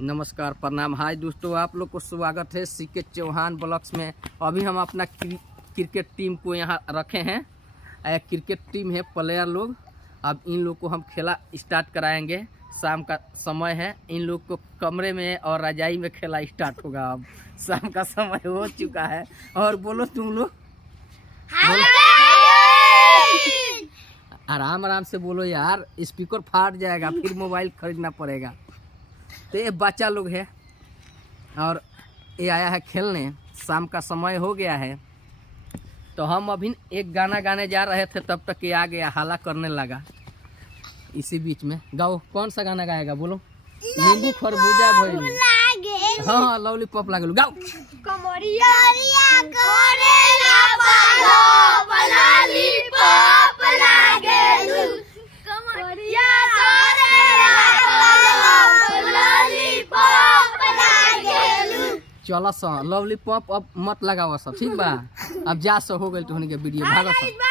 नमस्कार, प्रणाम, हाय दोस्तों, आप लोग को स्वागत है सीके चौहान ब्लॉग्स में। अभी हम अपना क्रिकेट टीम को यहाँ रखे हैं। क्रिकेट टीम है प्लेयर लोग। अब इन लोग को हम खेला स्टार्ट कराएंगे। शाम का समय है, इन लोग को कमरे में और रजाई में खेला स्टार्ट होगा। अब शाम का समय हो चुका है। और बोलो तुम लोग, आराम आराम से बोलो यार, स्पीकर फाट जाएगा, फिर मोबाइल खरीदना पड़ेगा। तो ये बच्चा लोग है और ये आया है खेलने। शाम का समय हो गया है, तो हम अभी एक गाना गाने जा रहे थे, तब तक ये आ गया, हाला करने लगा। इसी बीच में गाओ, कौन सा गाना गाएगा बोलो? नींबू खरबूजा भइल, हाँ लॉलीपॉप लागल, गाओ। चलो सा लॉलीपॉप अब मत लगाओ सब, ठीक बा? अब जा सो हो गई तो के वीडियो भागो सब।